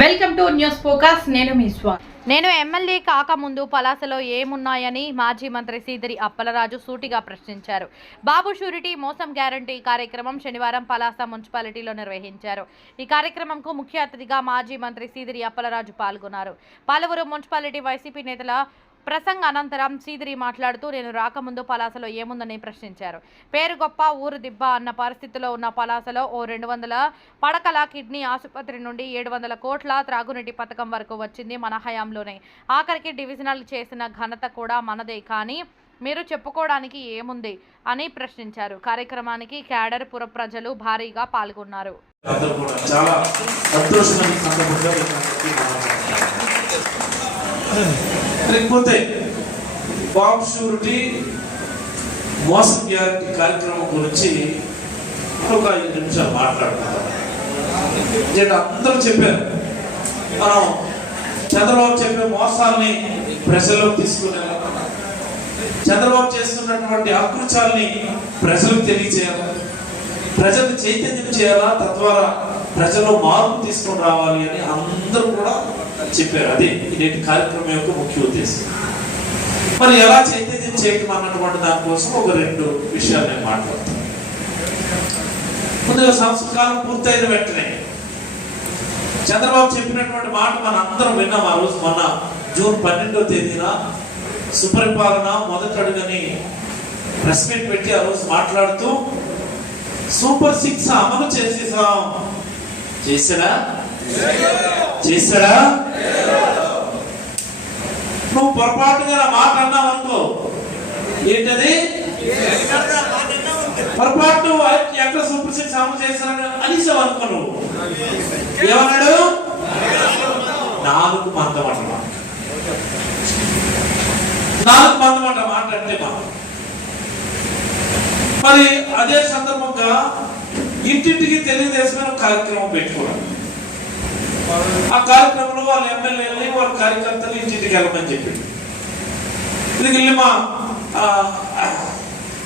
Welcome to news focus. నేను మీ నేను MLA కాకముందు పలాసలో ఏమున్నాయని మాజీ మంత్రి సీదిరి అప్పలరాజు సూటిగా ప్రశ్నించారు. బాబు షూరిటీ మోసం గ్యారంటీ కార్యక్రమం శనివారం పలాస మున్సిపాలిటీలో నిర్వహించారు. ఈ కార్యక్రమంకు ముఖ్య అతిథిగా మాజీ మంత్రి సీదిరి అప్పలరాజు పాల్గొన్నారు. పలువురు మున్సిపాలిటీ వైసీపీ నేతల ప్రసంగ అనంతరం సీదిరి మాట్లాడుతూ నేను రాకముందు పలాసలో ఏముందని ప్రశ్నించారు. పేరు గొప్ప ఊరు దిబ్బ అన్న పరిస్థితిలో ఉన్న పలాసలో ఓ రెండు వందల పడకల కిడ్నీ ఆసుపత్రి నుండి ఏడు వందల కోట్ల త్రాగునీటి పథకం వరకు వచ్చింది మన హయాంలోనే. ఆఖరికి డివిజనల్ చేసిన ఘనత కూడా మనదే. కానీ మీరు చెప్పుకోవడానికి ఏముంది? అని ప్రశ్నించారు. కార్యక్రమానికి క్యాడర్ పుర ప్రజలు భారీగా పాల్గొన్నారు. చాలా లేకపోతే బాబ్ షూరిటీ మోసం గ్యారంటీ కార్యక్రమం గురించి ఒక ఐదు నిమిషాలు మాట్లాడుకుందాం. నేను అందరూ చెప్పారు. మనం చంద్రబాబు చెప్పే మోసాలని ప్రజల్లోకి తీసుకునేలా చంద్రబాబు చేస్తున్నటువంటి అకృత్యాల్ని ప్రజలకు తెలియజేయాలి ప్రజలు చైతన్యం చేయాలా? తద్వారా ప్రజల్లో మార్పు తీసుకొని రావాలి అని అందరూ కూడా చెప్పారు. అదే నేటి కార్యక్రమం యొక్క ముఖ్య ఉద్దేశం. మరి ఎలా చైతన్యం చేయటం అన్నటువంటి దానికోసం ఒక రెండు విషయాలు నేను మాట్లాడతాను. ముందుగా సంస్కారం పూర్తయిన వెంటనే చంద్రబాబు చెప్పినటువంటి మాట మన అందరం విన్నాం ఆ రోజు మొన్న జూన్ పన్నెండో తేదీన సుపరిపాలన మొదటడుగని ప్రెస్ మీట్ పెట్టి ఆ రోజు మాట్లాడుతూ సూపర్ సిక్స్ అమలు చేసేసాం. చేశాడా? చేశాడా? నువ్వు పొరపాటు గల మాట అన్నావు అనుకో. ఏంటది? పొరపాటు ఎక్కడ సూపర్ సిక్స్ అమలు చేశారని అనేసావు అనుకో నువ్వు. ఏమన్నాడు? నాలుగు మందం అన్నమాట నాలుగు మందం అంట మాట. అంటే మరి అదే సందర్భంగా ఇంటింటికి తెలియజేసిన కార్యక్రమం పెట్టుకోవడం. ఆ కార్యక్రమంలో వాళ్ళ ఎమ్మెల్యేలని వాళ్ళ కార్యకర్తలు ఇంటికి వెళ్ళమని చెప్పింది ఇది వెళ్ళి మా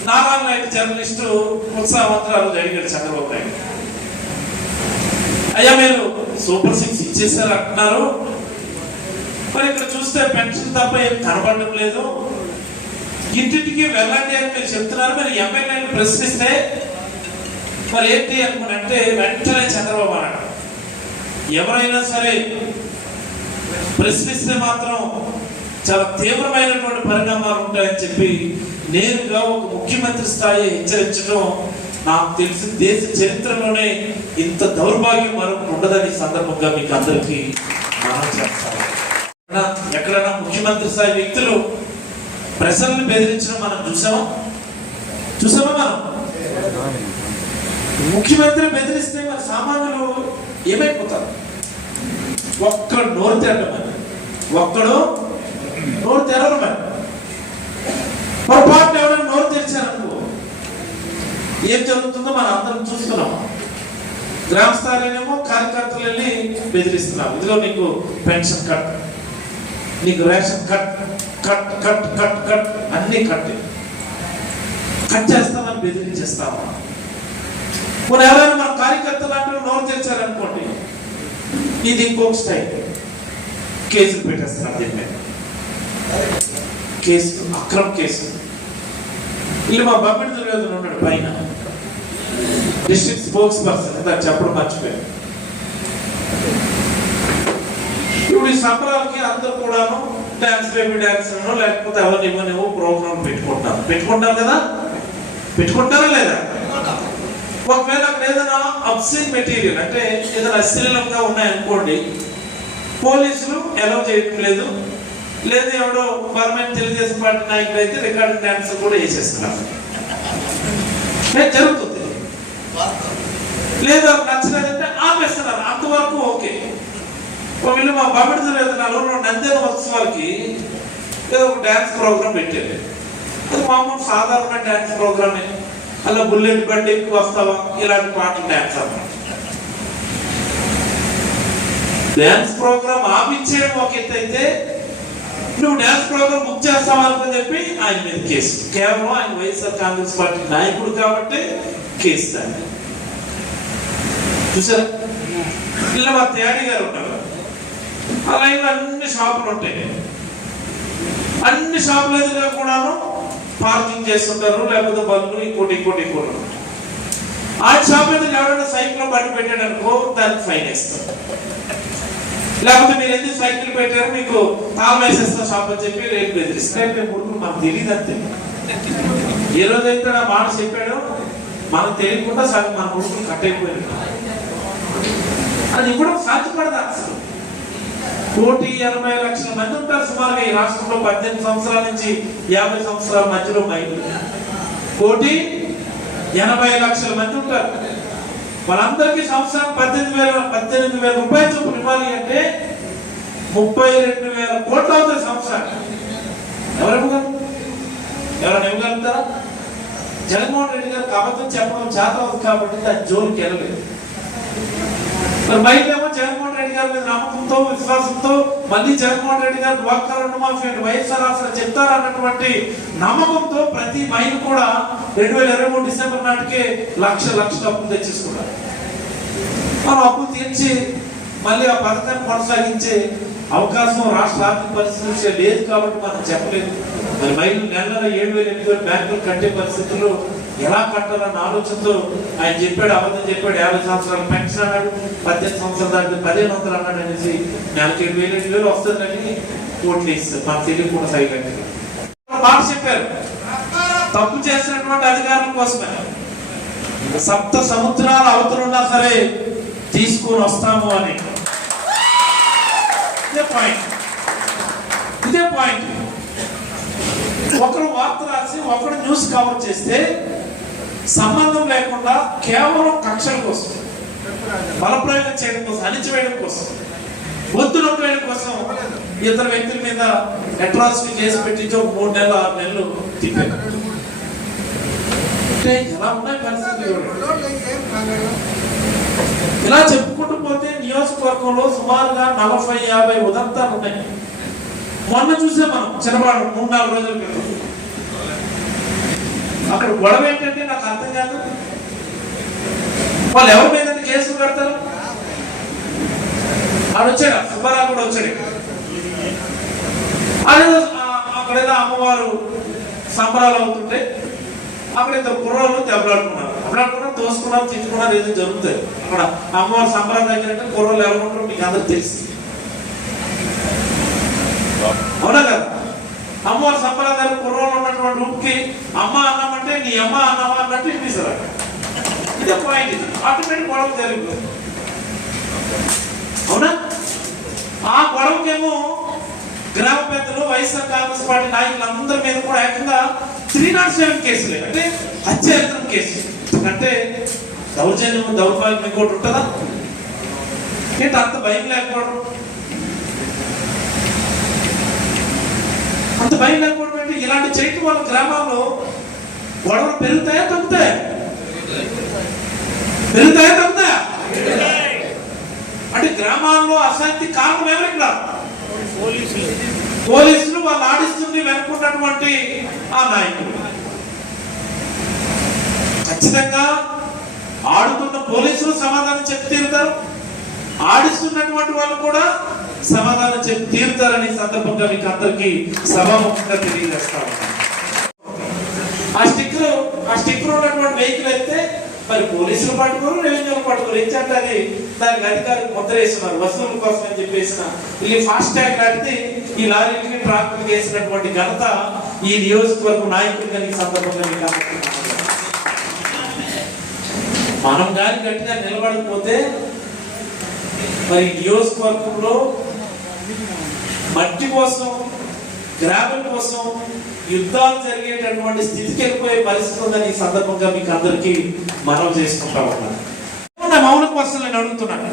నారాయణ నాయుడు జర్నలిస్టు ఉత్సాహవంతరాలు అడిగాడు చంద్రబాబు నాయుడు. అయ్యా మీరు సూపర్ సిక్స్ ఇచ్చేసారు అంటున్నారు. మరి ఇక్కడ చూస్తే పెన్షన్ తప్ప ఏం కనబడడం లేదు. ఇంటింటికి వెళ్ళండి అని మీరు చెప్తున్నారు. మరి ఎమ్మెల్యేని ప్రశ్నిస్తే మరి ఏంటి అనుకున్నంటే వెంటనే చంద్రబాబు అన్నాడు. ఎవరైనా సరే ప్రశ్నిస్తే మాత్రం చాలా తీవ్రమైనటువంటి పరిణామాలు ఉంటాయని చెప్పి నేరుగా ఒక ముఖ్యమంత్రి స్థాయి హెచ్చరించడం నాకు తెలిసి దేశ చరిత్రలోనే ఇంత దౌర్భాగ్యం మరొక ఉండదని సందర్భంగా మీకు అందరికీ మనం చేస్తాం ఎక్కడైనా ముఖ్యమంత్రి స్థాయి వ్యక్తులు ప్రశ్నలు బెదిరించడం మనం చూసామా? చూసామా మనం? ముఖ్యమంత్రి బెదిరిస్తే మన సామాన్యులు ఏమైపోతారు? ఒక్కడు నోరు తెరడం మరి. ఒక్కడు నోరు తెరవడం మరి. పొరపాటు ఎవరైనా నోరు తెరిచారనుకో ఏం జరుగుతుందో మనం అందరం చూస్తున్నాం. గ్రామ స్థాయిలోనేమో కార్యకర్తలు వెళ్ళి బెదిరిస్తున్నాం ఇందులో నీకు పెన్షన్ కట్ నీకు ration cut cut cut cut cut అన్ని కట్. కట్ చేస్తామని బెదిరించేస్తామా? ఎవరైనా మన కార్యకర్తలు అంటే నోరు తెరిచారనుకోండి ఇది ఇంకొక స్టైల్ కేసులు పెట్టేస్తున్నారు దీని మీద. కేసు అక్రమ కేసు. ఇల్లు మా బబ్బిడి దుర్యోధన ఉన్నాడు పైన. డిస్ట్రిక్ట్ స్పోక్స్ పర్సన్ దాన్ని చెప్పడం మర్చిపోయాను. ఇప్పుడు ఈ సంబరాలకి అందరూ కూడాను డాన్స్ బేబీ డాన్స్ లేకపోతే ఎవరిని ఇవ్వనివో ప్రోగ్రామ్ పెట్టుకుంటారు. పెట్టుకుంటారు కదా? పెట్టుకుంటారా లేదా? ఒకవేళ అక్కడ ఏదైనా అబ్సిన్ మెటీరియల్ అంటే ఏదైనా అశ్లీలంగా ఉన్నాయనుకోండి పోలీసులు అలౌ చేయడం లేదు. లేదు ఎవడో గవర్నమెంట్ తెలుగుదేశం పార్టీ నాయకులు అయితే రికార్డింగ్ డాన్స్ కూడా వేసేస్తున్నారు. ఏ జరుగుతుంది. లేదు అది నచ్చలేదంటే ఆపేస్తున్నారు. అంతవరకు ఓకే. వీళ్ళు మా బాబిడి లేదు నలుగురు నందేల ఉత్సవాలకి ఏదో ఒక డ్యాన్స్ ప్రోగ్రామ్ పెట్టారు. అది మామూలు సాధారణ డ్యాన్స్ ప్రోగ్రామే అలా బుల్లెట్ బండి ఎక్కువ వస్తావా? ఇలాంటి పాటలు డ్యాన్స్ డ్యాన్స్ ప్రోగ్రామ్ ఆపించేయడం ఒక ఎత్తు అయితే నువ్వు డ్యాన్స్ ప్రోగ్రామ్ బుక్ చేస్తావా చెప్పి ఆయన మీద కేసు. కేవలం ఆయన వైఎస్ఆర్ కాంగ్రెస్ పార్టీ నాయకుడు కాబట్టి కేసు దాన్ని. చూసారా? ఇలా మా తేడి గారు ఉంటారు. అలా లైన్లో అన్ని షాపులు ఉంటాయి. అన్ని షాపులు ఎదురుగా కూడాను పార్కింగ్ చేస్తుంటారు లేకపోతే బండ్లు ఇంకోటి ఇంకోటి ఇంకోటి ఆ షాప్ ఎదురు ఎవరైనా సైకిల్ బండి పెట్టాడు అనుకో దానికి ఫైన్ వేస్తారు. లేకపోతే మీరు ఎందుకు సైకిల్ పెట్టారు? మీకు తాళం వేసేస్తా షాప్ అని చెప్పి రేపు బెదిరిస్తారు. ముందు మాకు తెలియదు అంతే. ఏ రోజైతే నా మాట చెప్పాడో మనకు తెలియకుండా సగం మన ముడుకులు కట్ అయిపోయింది అది ఇప్పుడు సాధ్యపడదు అసలు. కోటి ఎనభై లక్షల మంది ఉంటారు సుమారుగా ఈ రాష్ట్రంలో పద్దెనిమిది సంవత్సరాల నుంచి యాభై సంవత్సరాల మధ్యలో మహిళలు కోటి ఎనభై లక్షల మంది ఉంటారు. వాళ్ళందరికీ సంవత్సరం పద్దెనిమిది వేల పద్దెనిమిది వేల రూపాయల చొప్పున ఇవ్వాలి అంటే ముప్పై రెండు వేల కోట్లు అవుతుంది సంవత్సరానికి. ఎవరు ఇవ్వగలరు? ఎవరైనా ఇవ్వగలుగుతారా? జగన్మోహన్ రెడ్డి గారికి అబద్ధం చెప్పడం చేత అవుతుంది కాబట్టి దాని జోలికి వెళ్ళలేదు. మహిళేమో జగన్మోహన్ రెడ్డి గారి మీద నమ్మకంతో విశ్వాసంతో మళ్ళీ జగన్మోహన్ రెడ్డి గారు డ్వాక్రా రుణమాఫీ అంటే వైఎస్ఆర్ ఆసరా చెప్తారన్నటువంటి నమ్మకంతో ప్రతి మహిళ కూడా రెండు వేల ఇరవై మూడు డిసెంబర్ నాటికే లక్ష లక్షల అప్పులు తెచ్చేసుకున్నారు మనం అప్పులు తీర్చి మళ్ళీ ఆ పథకాన్ని కొనసాగించే అవకాశం రాష్ట్ర ఆర్థిక పరిస్థితి లేదు కాబట్టి మనం చెప్పలేదు. మరి మహిళలు నెల ఏడు వేల ఎనిమిది వేల బ్యాంకులు కట్టే పరిస్థితుల్లో ఎలా కట్టాలన్న ఆలోచనతో ఆయన చెప్పాడు అబద్ధం చెప్పాడు. యాభై సంవత్సరాలు పెన్షన్ అన్నాడు పద్దెనిమిది సంవత్సరాలు దాటితే పదిహేను వందలు అన్నాడు అనేసి నాలుగు ఏడు వేలు ఎనిమిది వేలు వస్తుందని ఓట్లు వేస్తారు. మనకు తెలియకుండా సైలెంట్ మాట చెప్పారు. తప్పు చేసినటువంటి అధికారుల కోసమే. సప్త సముద్రాల అవతలున్నా సరే తీసుకొని వస్తాము అని. ఇదే పాయింట్ ఇదే పాయింట్ ఒకరు వార్త రాసి ఒకరు న్యూస్ కవర్ చేస్తే సంబంధం లేకుండా కేవలం కక్షల కోసం బలప్రయోగం చేయడం కోసం అణిచివేయడం కోసం వద్దు నొక్కవేయడం కోసం ఇద్దరు వ్యక్తుల మీద అట్రాసిటీ కేసు పెట్టించి ఒక మూడు నెలలు ఆరు నెలలు తిప్పారు. అంటే ఎలా ఉన్నాయి పరిస్థితులు ఇలా చెప్పుకుంటూ పోతే నియోజకవర్గంలో సుమారుగా నలభై యాభై ఉదంతాలు ఉన్నాయి. మొన్న చూసే మనం చిన్నవాడు మూడు నాలుగు రోజుల క్రితం. అక్కడ గొడవ ఏంటంటే నాకు అర్థం కాదు. వాళ్ళు ఎవరి మీద కేసులు పెడతారు ఆడు వచ్చాడు సుబ్బారావు కూడా వచ్చాడు. అదేదో ఆ- అక్కడేదో అమ్మవారు సంబరాలు అవుతుంటే అక్కడ ఇద్దరు కుర్రాలు దెబ్బలాడుకున్నారు. దెబ్బలాడుకున్నారు తోసుకున్నారు తిట్టుకున్నారు ఏదో జరుగుతాయి. అక్కడ అమ్మవారి సంబరాలు తగ్గినట్టు అంటే ఎవరు ఉంటారో మీకు అందరికి తెలుసు. అవునా కదా? అమ్మవారి సంబరాల దగ్గర ఉన్నటువంటి రూప్కి అమ్మ అన్నామంటే నీ అమ్మ అన్నావా అన్నట్టు వినిపిస్తారు ఇదే పాయింట్ ఇది. ఆటోమేటిక్ గొడవ జరుగుతుంది అవునా? ఆ గొడవకేమో గ్రామ పెద్దలు వైఎస్ఆర్ కాంగ్రెస్ పార్టీ నాయకులు అందరి మీద కూడా ఏకంగా త్రీ నాట్ సెవెన్ కేసులే. అంటే హత్యాయత్నం కేసు. అంటే దౌర్జన్యం దౌర్భాగ్యం ఇంకోటి ఉంటుందా? ఏంటి అంత భయం లేకపోవడం? అంత భయం లేకపోవడం ఇలాంటి చేయటం వల్ల గ్రామాల్లో గొడవలు పెరుగుతాయా తగ్గుతాయా? పెరుగుతాయా తగ్గుతాయా? అంటే గ్రామాల్లో అశాంతి కారణం ఎవరికి ఇక్కడ? పోలీసులు వాళ్ళు ఆడిస్తుంది వెనుకున్నటువంటి ఆ నాయకులు ఖచ్చితంగా ఆడుతున్న పోలీసులు సమాధానం చెప్పి తీరుతారు ఆడిస్తున్నటువంటి వాళ్ళు కూడా సమాధానం చెప్పి తీరుతారని సందర్భంగా మీకు అందరికి సభాముఖంగా తెలియజేస్తా ఆ స్టిక్కర్ ఆ స్టిక్కర్ ఉన్నటువంటి వెహికల్ అయితే మరి పోలీసులు పట్టుకోరు రెవెన్యూ పట్టుకోరు. ఏంటంటే అది దానికి అధికారులు ముద్ర వేస్తున్నారు. వసూలు కోసం అని చెప్పేసిన ఇది ఫాస్ట్ ట్యాగ్ కడితే ఈ లారీలకి ట్రాక్టర్కి చేసినటువంటి ఘనత ఈ నియోజకవర్గం నాయకుడిగా ఈ సందర్భంగా మీకు మనం కానీ గట్టిగా నిలబడకపోతే మరి నియోజకవర్గంలో మట్టి కోసం గ్రామం కోసం యుద్ధాలు జరిగేటటువంటి స్థితికి వెళ్ళిపోయే పరిస్థితి ఉందని ఈ సందర్భంగా మీకు అందరికీ మనం చేసుకుంటా ఉన్నాను మౌలిక వస్తువులు నేను అడుగుతున్నాను?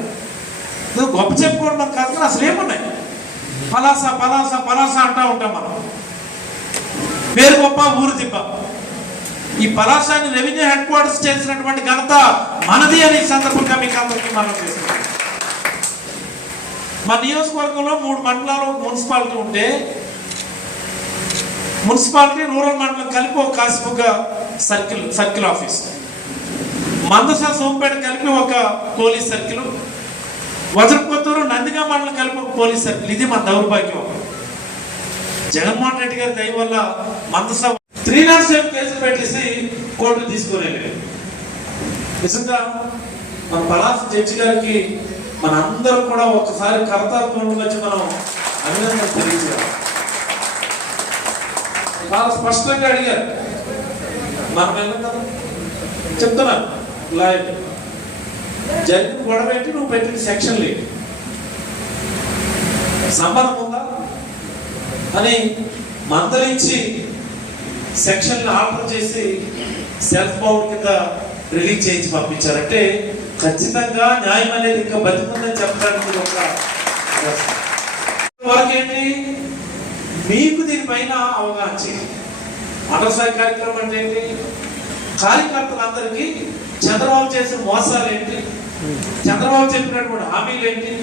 గొప్ప చెప్పుకోవడం కాదు కానీ అసలు ఏమున్నాయి? పలాస పలాస పలాస అంటా ఉంటాం మనం. పేరు గొప్ప ఊరు దిబ్బ. ఈ పలాసాన్ని రెవెన్యూ హెడ్ క్వార్టర్స్ చేసినటువంటి ఘనత మనది అని సందర్భంగా మీకు అందరికీ మనం చేస్తున్నాం మా నియోజకవర్గంలో మూడు మండలాలు మున్సిపాలిటీ ఉంటే మున్సిపాలిటీ రూరల్ మండలం కలిపి ఒక Kasibugga circle circle office. Mandasa Sompeta కలిపి ఒక పోలీస్ సర్కిల్. వజ్రపుత్తూరు నందిగా మండలం కలిపి ఒక పోలీస్ సర్కిల్. ఇది మన దౌర్భాగ్యం. జగన్మోహన్ రెడ్డి గారి దయ వల్ల మందస త్రీ నాట్ సెవెన్ పెట్టేసి కోర్టు తీసుకుని నిజంగా మన పలాస్ జడ్జి గారికి మన కూడా ఒకసారి కరతార్థం వచ్చి మనం అభినందన తెలియజేయాలి. చాలా స్పష్టంగా అడిగారు. మనం వెళ్ళం కదా. చెప్తున్నా లాయర్ జరిగిన గొడవ ఏంటి? నువ్వు పెట్టిన సెక్షన్ లేదు సంబంధం ఉందా? అని మందలించి సెక్షన్ ఆర్డర్ చేసి సెల్ఫ్ బౌండ్ కింద రిలీజ్ చేయించి పంపించారంటే ఖచ్చితంగా న్యాయం అనేది ఇంకా బతుకుందని చెప్పడానికి ఒక వరకు ఏంటి? మీకు దీనిపైన అవగాహన చేయాలి అండర్సాయి కార్యక్రమం అంటే ఏంటి? కార్యకర్తలందరికీ చంద్రబాబు చేసిన మోసాలు ఏంటి? చంద్రబాబు చెప్పినటువంటి హామీలు ఏంటి?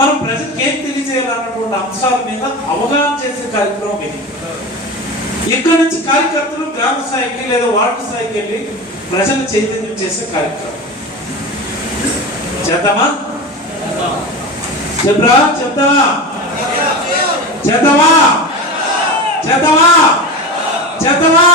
మనం ప్రజలకు ఏం తెలియజేయాలన్నటువంటి అంశాల మీద అవగాహన చేసే కార్యక్రమం ఇది. ఇక్కడ నుంచి కార్యకర్తలు గ్రామ స్థాయికి లేదా వార్డు స్థాయికి వెళ్ళి ప్రజలు చైతన్యం చేసే కార్యక్రమం. చేద్దామా? చెప్పరా చెప్తావా చేద్దామా? చేద్దామా? చేద్దామా?